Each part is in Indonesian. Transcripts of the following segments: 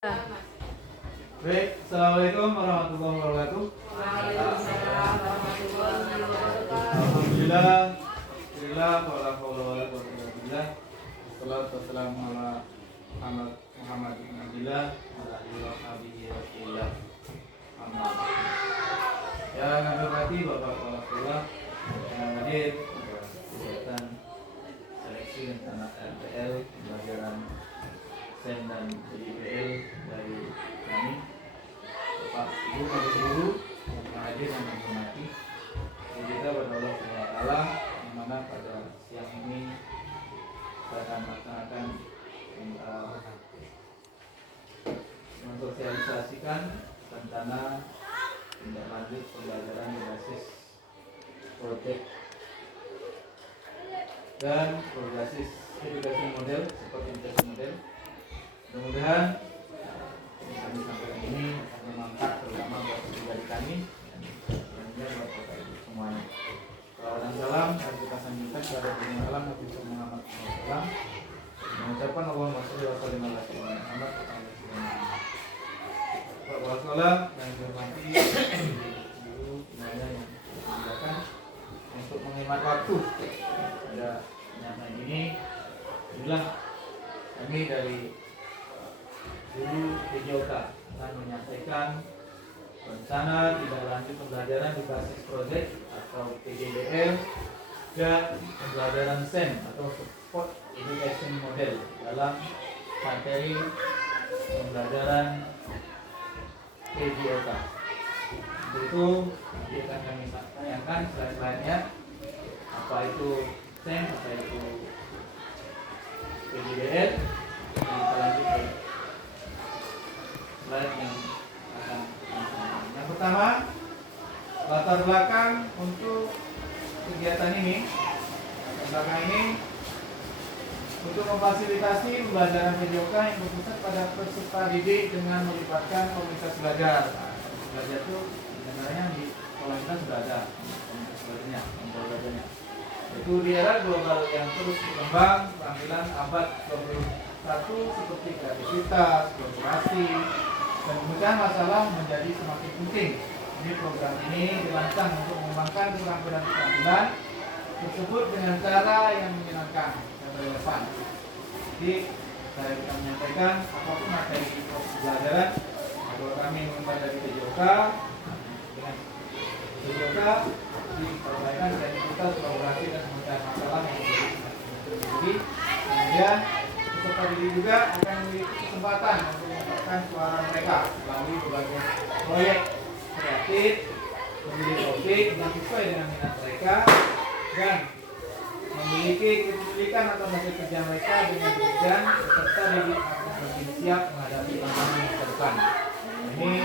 Baik, assalamualaikum warahmatullahi wabarakatuh. Waalaikumsalam warahmatullahi wabarakatuh. Alhamdulillah, alhamdulillah, wala haula wala quwwata illa billah. Wassalatu wassalamu ala Muhammad bin Abdillah wa ala alihi wa sahbihi rasulillah. Amma ba'du. Yang kami hormati Bapak Kepala Sekolah yang hadir pada kegiatan seleksi rencana RPL pembelajaran SEN dan PJBL dari kami, Bapak Ibu guru yang hadir dan menghormati. Kita pada Allah SWT yang mana pada siang ini kita akan melaksanakan mensosialisasikan rencana tindak lanjut pembelajaran berbasis proyek dan berbasis edukasi model seperti edukasi model. Mudah-mudahan yang kami sampaikan ini akan bermanfaat terutama buat pribadi kami dan juga buat Bapak Ibu semuanya. Salawat dan salam akan kita sampaikan kepada Nabi Alam Nabi Muhammad SAW. Mengucapkan Allahumma sholli wa sallim ala sayyidina Muhammad Bapak Kepala Sekolah dan dihormati guru semuanya yang dimuliakan, untuk menghemat waktu pada penyampaian ini. Inilah kami dari Guru PJOK akan menyampaikan rencana tindak lanjut pembelajaran berbasis proyek atau PJBL dan pembelajaran SEN atau Support Education Model dalam materi pembelajaran PJOK. Untuk itu nanti akan kami tanyakan slide-slide-nya, apa itu SEN, apa itu PJBL. Kita lanjut ke slide yang akan yang pertama, latar belakang untuk kegiatan ini. Latar belakang ini untuk memfasilitasi pembelajaran PJOK yang berpusat pada peserta didik dengan melibatkan komunitas belajar. Komunitas belajar itu sebenarnya di komunitas sudah ada komunitas belajarnya. Itu di era global yang terus berkembang, keterampilan abad 21 seperti kreativitas, kolaborasi, dan kemudian masalah menjadi semakin penting. Ini program ini dirancang untuk mengembangkan keterampilan tersebut dengan cara yang menyenangkan dan relevan. Jadi saya bisa menyampaikan apapun materi pembelajaran atau kami mengembangkan dari PJOK dengan PJOK diperbaikan kreativitas, kolaborasi, dan kemudian masalah yang terjadi. Kemudian peserta didik juga akan memiliki kesempatan untuk mengungkapkan suara mereka melalui berbagai proyek kreatif, memilih topik yang sesuai dengan minat mereka, dan memiliki kepemilikan atau hasil kerja mereka dengan demikian peserta didik akan lebih siap menghadapi tantangan masa depan. Ini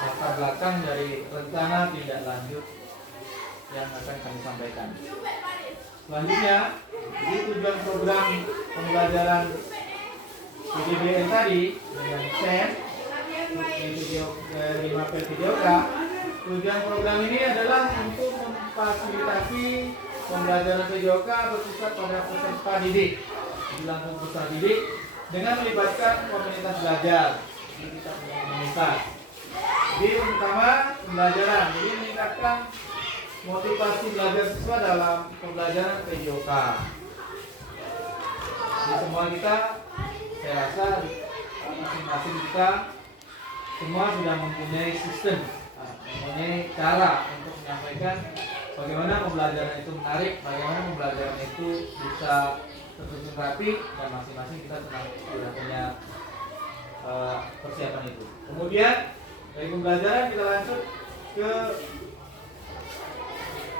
latar belakang dari rencana tindak lanjut yang akan kami sampaikan. Selanjutnya, jadi tujuan program pembelajaran PJBL tadi dengan SEN di 5P PJOK, tujuan program ini adalah untuk memfasilitasi pembelajaran PJOK berpusat pada peserta didik, di langsung peserta didik dengan melibatkan komunitas belajar. Jadi kita punya komunitas. Jadi yang pertama pembelajaran, jadi meningkatkan motivasi belajar siswa dalam pembelajaran PJOK. Di semua kita, saya rasa masing-masing kita semua sudah mempunyai sistem, mempunyai cara untuk menyampaikan bagaimana pembelajaran itu menarik, bagaimana pembelajaran itu bisa tersusun rapi, dan masing-masing kita sudah punya persiapan itu. Kemudian dari pembelajaran kita lanjut ke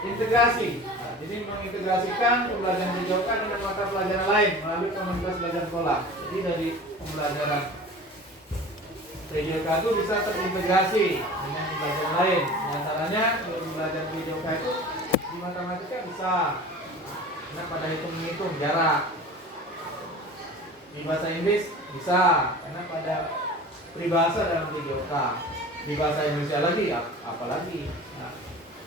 integrasi. Nah, jadi mengintegrasikan pembelajaran PJOK dengan mata pelajaran lain melalui komunitas belajar sekolah. Jadi dari pembelajaran PJOK itu bisa terintegrasi dengan pembelajaran lain. Di antaranya kalau pembelajaran PJOK itu di matematika bisa, karena pada hitung-hitung jarak. Di bahasa Inggris bisa, karena pada peribahasa dalam PJOK. Di bahasa Indonesia lagi, apalagi. Nah,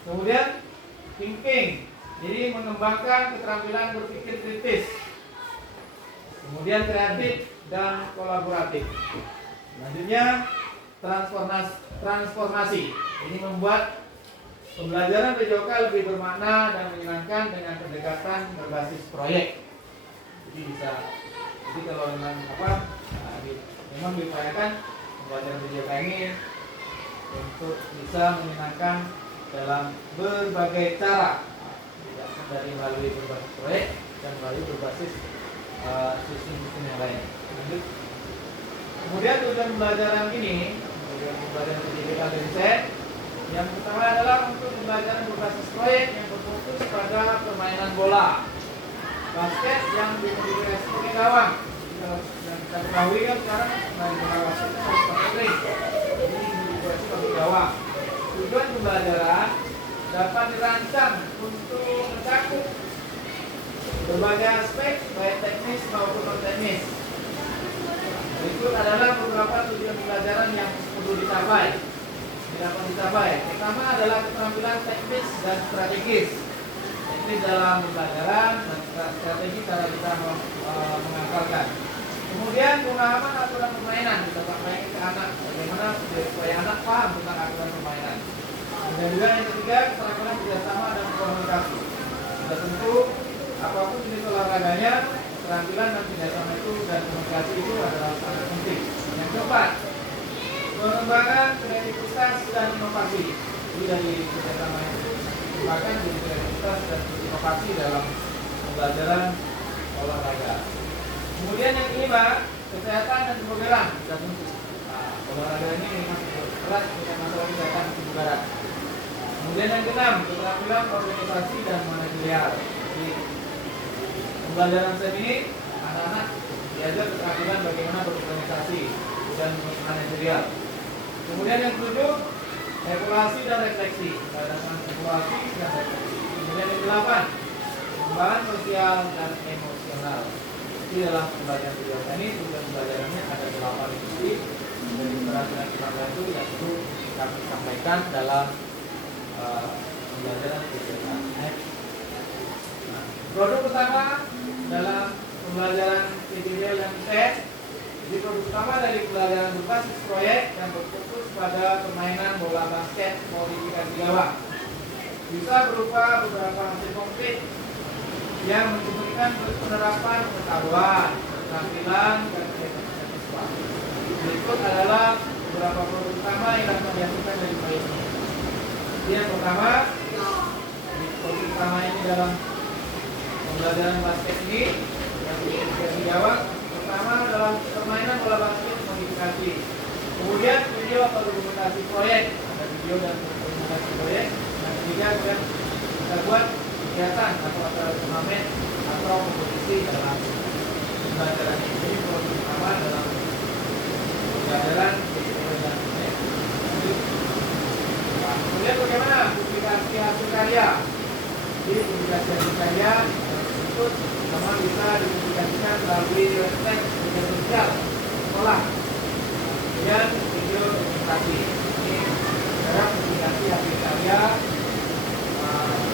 kemudian thinking, jadi mengembangkan keterampilan berpikir kritis. Kemudian kreatif dan kolaboratif. selanjutnya transformasi. Ini membuat pembelajaran PJOK lebih bermakna dan menyenangkan dengan pendekatan berbasis proyek. Jadi kalau memang diupayakan pembelajaran PJOK ini untuk bisa menyenangkan dalam berbagai cara, tidak dari melalui berbasis proyek dan melalui berbasis sistem-sistem yang lain. Lanjut. Kemudian tujuan pembelajaran ini, tujuan pembelajaran PJOK dan SEN, yang pertama adalah untuk pembelajaran berbasis proyek yang berfokus pada permainan bola basket yang dimodifikasi pakai gawang. Yang kita ketahui kan sekarang main bola basket harus pakai ring, jadi dimodifikasi pakai gawang. Tujuan pembelajaran dapat dirancang untuk mencakup berbagai aspek baik teknis maupun non teknis. Berikut adalah beberapa tujuan pembelajaran yang perlu dicapai. Pertama adalah keterampilan teknis dan strategis. Teknis dalam pembelajaran dan strategi cara kita mengakalkan. Kemudian pemahaman aturan permainan, kita sampaikan ke anak bagaimana supaya anak paham tentang aturan permainan. Dan juga yang ketiga, keterampilan kerjasama dan komunikasi. Sudah tentu apapun jenis olahraganya, keterampilan dan kerjasama itu dan komunikasi itu adalah sangat penting. Yang keempat, pengembangan kreativitas dan inovasi. Jadi dari kerjasama itu merupakan dari kreativitas dan inovasi dalam pembelajaran olahraga. Kemudian yang kelima, kesehatan dan kebugaran. Sudah tentu. Olahraga ini memang erat dengan masalah kesehatan dan kebugaran. Kemudian yang keenam, keterampilan organisasi dan manajerial. Jadi pembelajaran STEM ini anak-anak diajar keterampilan bagaimana berorganisasi dan manajerial. Kemudian yang ketujuh, evaluasi dan refleksi. Berdasarkan evaluasi dan refleksi. Kemudian yang delapan, pengembangan sosial dan emosional. Di dalam pembelajaran PJOK ini tujuan pembelajarannya ada 8 divisi. Dari perhatian kita itu yang perlu kami sampaikan dalam pembelajaran PJOK. Produk utama dalam pembelajaran PJOK dan SEN. Jadi produk utama dari pembelajaran berbasis proyek yang berfokus pada permainan bola basket modifikasi gawang. Bisa berupa beberapa hasil konkret yang menunjukkan penerapan pengetahuan, keterampilan, dan kegiatan siswa. Berikut adalah beberapa produk utama yang dapat dihasilkan dari proyek ini. Yang pertama, produk utama ini dalam pembelajaran basket ini yang modifikasi gawang. Pertama dalam permainan bola basket modifikasi. Kemudian video atau dokumentasi proyek, ada video dan dokumentasi proyek. Yang ketiga kemudian kita buat kegiatan atau acara turnamen atau kompetisi dalam pembelajaran ini. Jadi produk utama dalam pembelajaran dan kemudian bagaimana publikasi hasil karya. Jadi publikasi hasil karya tersebut sama bisa dipublikasikan melalui website media sosial sekolah. Kemudian video dokumentasi. Ini cara publikasi hasil karya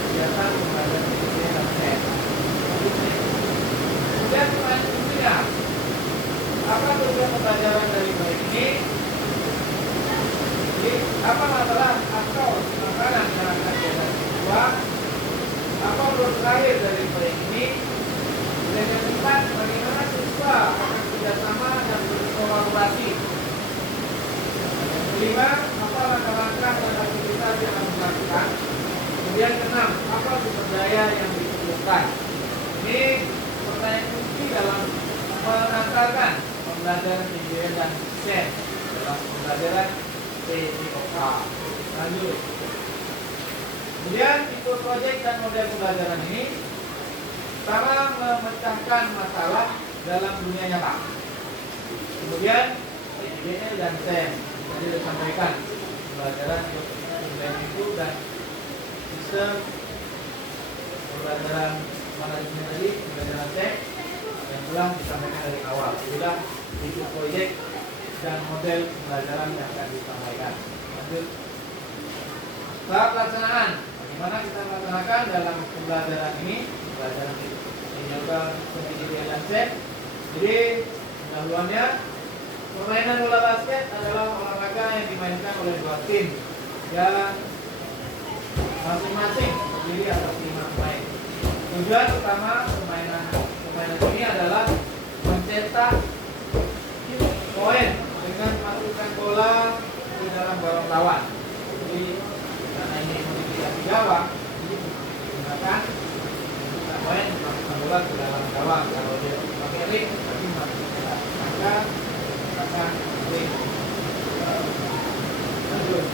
kegiatan pembelajaran PJOK dan SEN. Kemudian pertanyaan berikutnya, apa tujuan pembelajaran dari proyek ini? Jadi, apa masalah atau tantangan yang akan dihadapi siswa? Apa urut terakhir dari proyek ini? Dan yang keempat, bagaimana siswa akan bekerjasama dan berkolaborasi? Yang kelima, apa langkah-langkah dan aktivitas yang harus dilakukan? Kemudian keenam, apa sumber daya yang diperlukan? Ini pertanyaan kunci dalam mengantarkan pembelajaran PJOK dan SEN dalam pembelajaran PJOK. Lanjut. Kemudian tipe proyek dan model pembelajaran ini pertama memecahkan masalah dalam dunia nyata. Kemudian PJOK dan SEN tadi disampaikan pembelajaran itu dan sistem pembelajaran manajemen tadi, pembelajaran SEN yang pulang disampaikan dari awal. Itulah tipe proyek dan model pembelajaran yang akan disampaikan. Lanjut. Tahap pelaksanaan. Bagaimana kita melaksanakan dalam pembelajaran ini? Pembelajaran PJOK dan SEN. Jadi pendahuluannya Permainan bola basket adalah olahraga yang dimainkan oleh dua tim yang masing-masing terdiri atas 5 pemain. Tujuan utama permainan ini adalah mencetak poin dengan memasukkan bola ke dalam gawang lawan. Jadi karena ini memiliki arti gawang, jadi digunakan poin memasukkan bola ke dalam gawang. Kalau dia pakai ring, berarti masukkan maka menggunakan ring. Lanjut.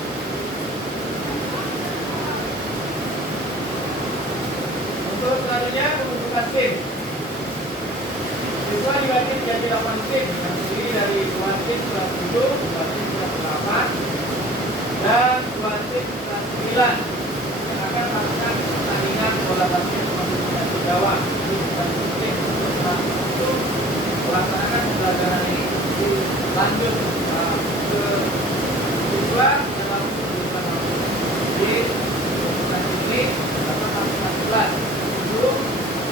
Untuk selanjutnya pembentukan tim. Siswa dibagi menjadi 8 tim yang terdiri dari 2 tim kelas 7, 2 tim kelas 8, dan 2 tim kelas 9 yang akan melakukan pertandingan bola basket memasukkan ke gawang. Jadi bukan tim kelas 1 melaksanakan pembelajaran ini lanjut ke siswa dalam kehidupan langsung. Jadi pembentukan ini dapat masing-masing kelas 7,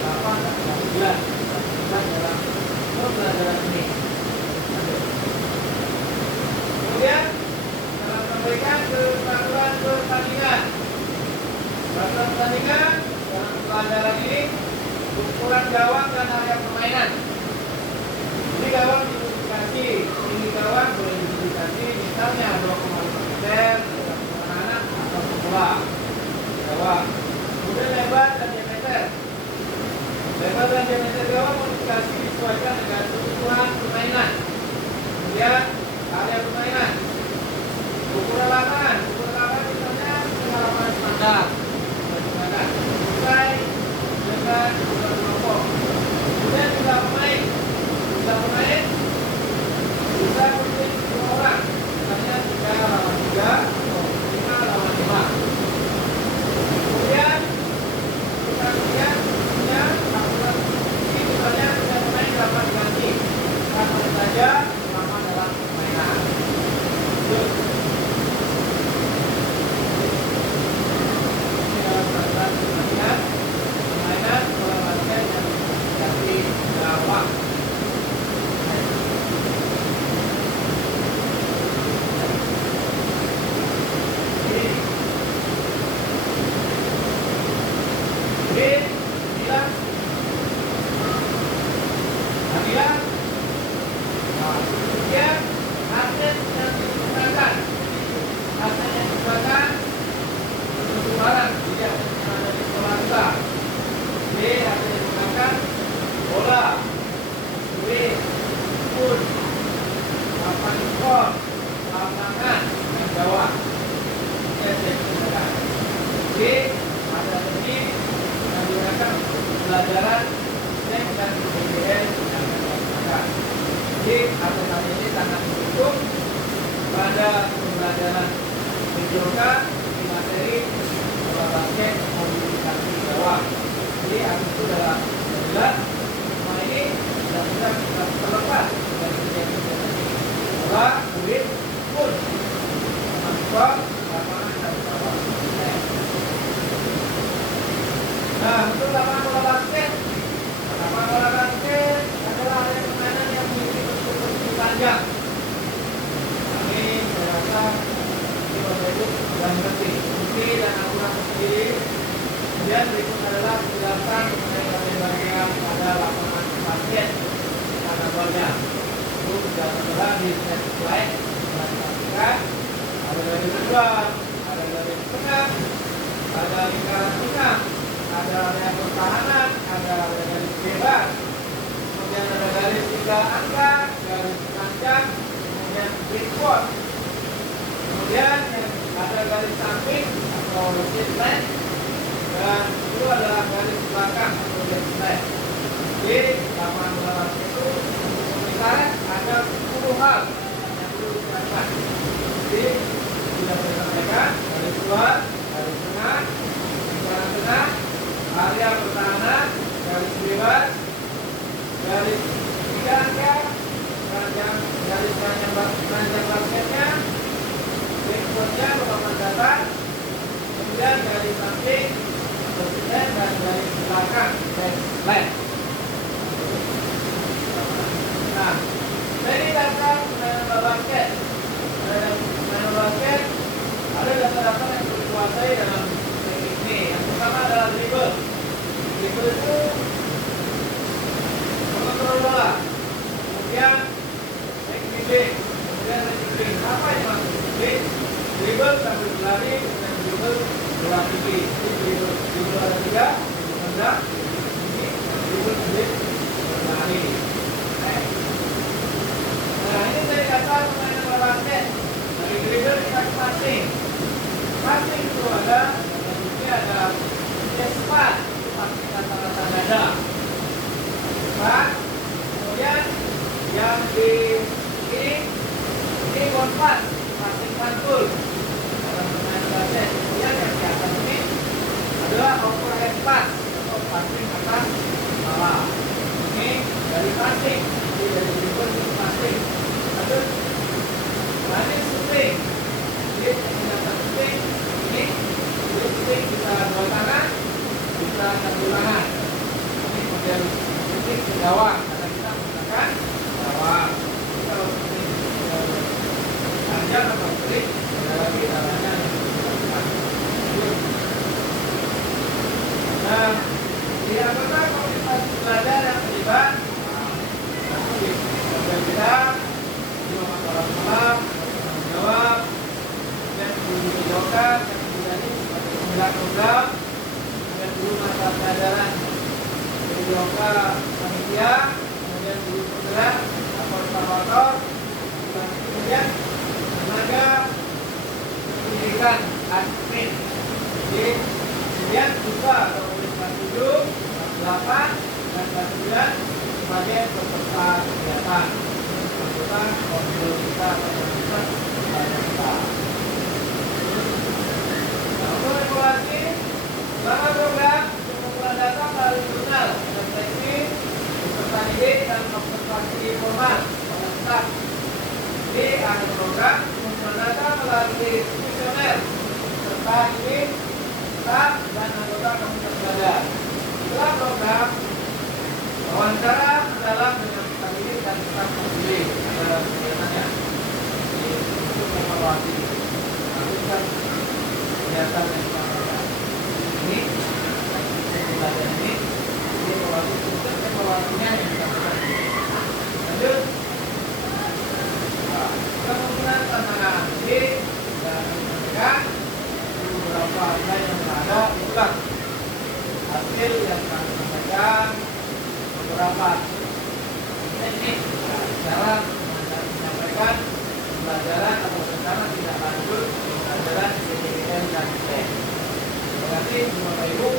8, dan 9 dalam pembelajaran ini. Kemudian dalam memberikan peraturan pertandingan. Peraturan pertandingan dalam pelajaran ini ukuran gawang dan area permainan. Ini gawang dimodifikasi, tinggi gawang boleh dimodifikasi, misalnya 2,5 meter, anak atau bola gawang. Kemudian lebar dan diameter. Lebar dan diameter gawang modifikasi disesuaikan dengan ukuran permainan. Kemudian area permainan. Ukuran lapangan misalnya dengan lapangan standar. Sesuai dengan ukuran kelompok. Kemudian jumlah pemain. Jumlah pemain bisa bermain 2 orang. Misalnya 3 lawan 3 atau 5 lawan 5. Kemudian aturan ini misalnya bisa pemain dapat diganti kapan saja selama dalam permainan. Ini dalam peraturan permainan bola basket yang diganti gawang. Pelajaran STEM dan PBN yang dilaksanakan. Jadi artikel ini sangat mendukung pada pembelajaran PJOK di materi bola basket modifikasi gawang. Jadi itu adalah jelas semua ini sudah bisa kita terlepas dari kegiatan ini. Bola, duit, pun mahasiswa, lapangan dan gawang. Nah, untuk lapangan bola basket adalah area permainan yang memiliki bentuk panjang. Kami merasa ini berbentuk dan mengerti fungsi dan aturan sendiri. Kemudian berikut adalah penjelasan mengenai bagian-bagian pada lapangan basket karena bolanya. Itu sudah tertera di slide. Telah dipastikan ada garis luar, ada garis tengah, ada lingkaran tengah, ada area pertahanan, ada garis bebas, kemudian ada garis 3 angka, garis panjang, kemudian breakboard, kemudian ada garis samping atau baseline, dan itu adalah garis belakang atau baseline. Jadi lapangan bola basket itu misalnya ada 10 hal yang perlu dilakukan. Jadi sudah saya sampaikan garis luar, garis tengah, lingkaran tengah, area pertahanan, garis bebas, garis 3 angka, garis panjang basketnya, backboardnya papan datar, kemudian garis samping, baseline, dan garis belakang, backline. Nah, dari data kemudian dribbling. Apa yang maksud dribbling? Dribble sambil berlari dan dribble bola tipis. Ini dribble ada 3, dribble tendang, ini dribble sambil berlari. Nah, ini dari kata permainan bola basket. Dari dribble kita ke passing. Passing itu ada cepat, passing kata-kata dada. Cepat. Kemudian yang di ini konpas, passing pantul. Dalam permainan basket. Kemudian yang di atas ini adalah overhead pass atau passing atas bawah. Ini dari passing, jadi dari dribble ke passing. Lanjut, running shooting. Jadi tindakan shooting ini, shooting bisa dua tangan, bisa satu tangan. Ini model shooting ke gawang, karena kita menggunakan gawang. Kalau shooting panjang atau trik, ada lagi caranya yang dilakukan. Nah, di anggota komunitas belajar yang terlibat, kita masalah malam, tanggung jawab, dan guru dijauhkan, dan kemudian program, dan guru mata pelajaran dijauhkan panitia, kemudian guru penggerak, evaluator, dan kemudian tenaga pendidikan admin. Jadi kemudian juga atau kelas 7, kelas 8, dan kelas 9 sebagai peserta kegiatan. Tentang modul kita atau komunitas belajar kita. Nah, untuk evaluasi selama program pengumpulan data melalui jurnal dan seleksi peserta didik dan observasi formal pada staf. Di akhir program pengumpulan data melalui kuesioner peserta didik, staf dan anggota komunitas belajar. Setelah program wawancara mendalam dengan didik dan staf pendidik ada kegiatannya untuk evaluasi lakukan kegiatan yang dilakukan ini belajar ini evaluasi untuk evaluasinya yang dilakukan. Lanjut, kemungkinan tantangan ini dan menunjukkan beberapa slide yang ada itulah hasil yang kami sampaikan beberapa teknik cara menyampaikan pembelajaran atau rencana tidak lanjut pembelajaran PDM dan TEK. Terima kasih Bapak Ibu.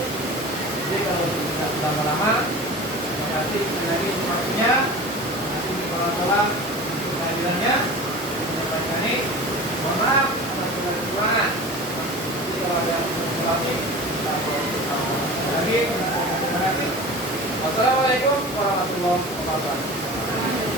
Jadi kalau tidak lama-lama, terima kasih sekali lagi untuk waktunya. Terima kasih kepala sekolah untuk kehadirannya. Menyampaikan ini, mohon maaf atas segala kekurangan. Jadi kalau ada observasi, kita boleh lagi. Terima kasih. Wassalamualaikum warahmatullahi wabarakatuh.